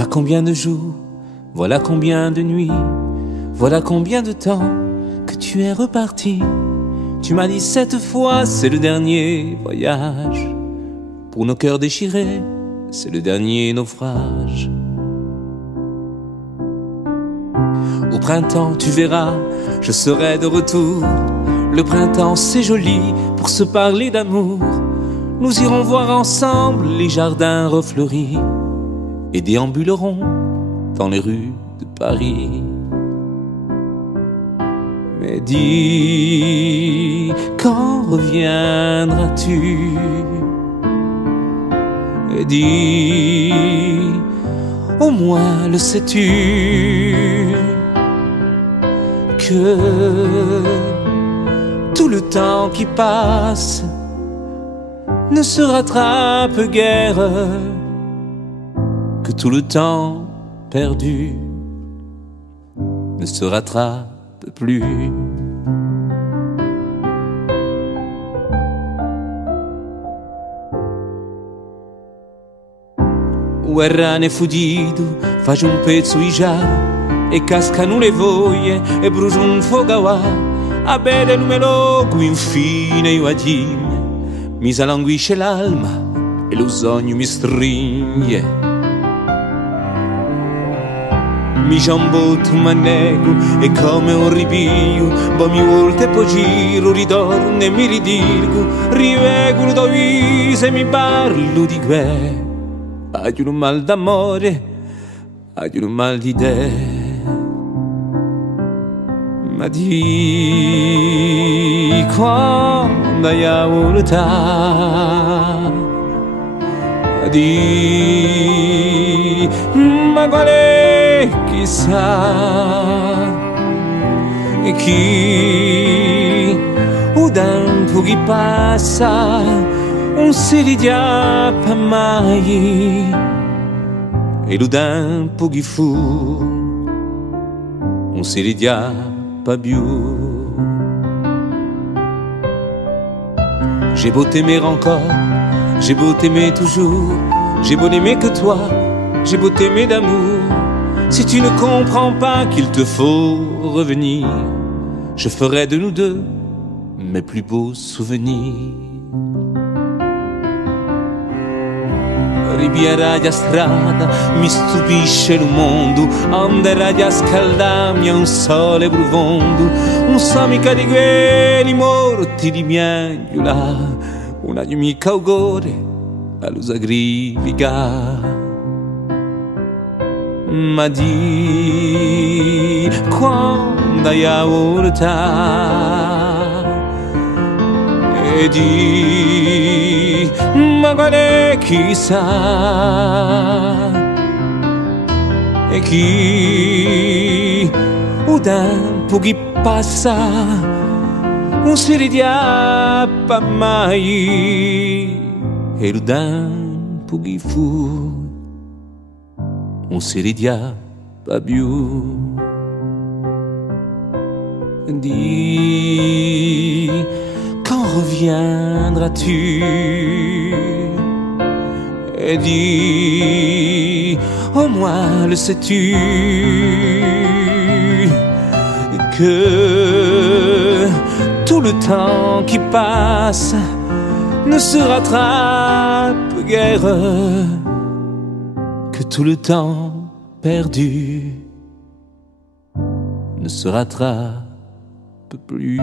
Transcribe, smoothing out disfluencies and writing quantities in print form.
Voilà combien de jours, voilà combien de nuits, voilà combien de temps que tu es reparti. Tu m'as dit cette fois c'est le dernier voyage. Pour nos cœurs déchirés, c'est le dernier naufrage. Au printemps, tu verras, je serai de retour. Le printemps, c'est joli pour se parler d'amour. Nous irons voir ensemble les jardins refleuris et déambulerons dans les rues de Paris. Mais dis, quand reviendras-tu? Et dis, au moins le sais-tu, que tout le temps qui passe ne se rattrape guère, que tout le temps perdu ne se rattrape plus. Guerrane fuggito, faccio un pezzo di già e cascano le voglie e brucio un fogawà. A bere il melo qui infine io agime, mi s'alanguisce l'alma e lo sogno mi stringe. Mi ciambotto un mannego e come un ripio, poi mi volta e poi giro, ritorno e mi ridirgo, rivegulo da viso e mi parlo di guerra. Hai un mal d'amore, hai un mal di te. Ma di quando hai voluto, di ma qual è chissà, e chi o tempo che passa non si ridiappa mai, e lo tempo che fu non si ridiappa più. J'ai beau t'aimer encore, j'ai beau t'aimer toujours, j'ai beau n'aimer que toi, j'ai beau t'aimer d'amour. Si tu ne comprends pas qu'il te faut revenir, je ferai de nous deux mes plus beaux souvenirs. Riviera di strada, mi stupisce il mondo, andrà di scaldarmi a un sole profondo, un so mica di quelli morti di meglio là, una mica augure allo sacrifica. Ma di quando hai voluto, e di ma qual è chissà, e chi o tempo che passa non si ridiappa mai, e lo tempo che fu non si ridiappa più. Dis, quand reviendras-tu? Et dis, au moins le sais-tu, que tout le temps qui passe ne se rattrape guère, que tout le temps perdu ne se rattrape plus.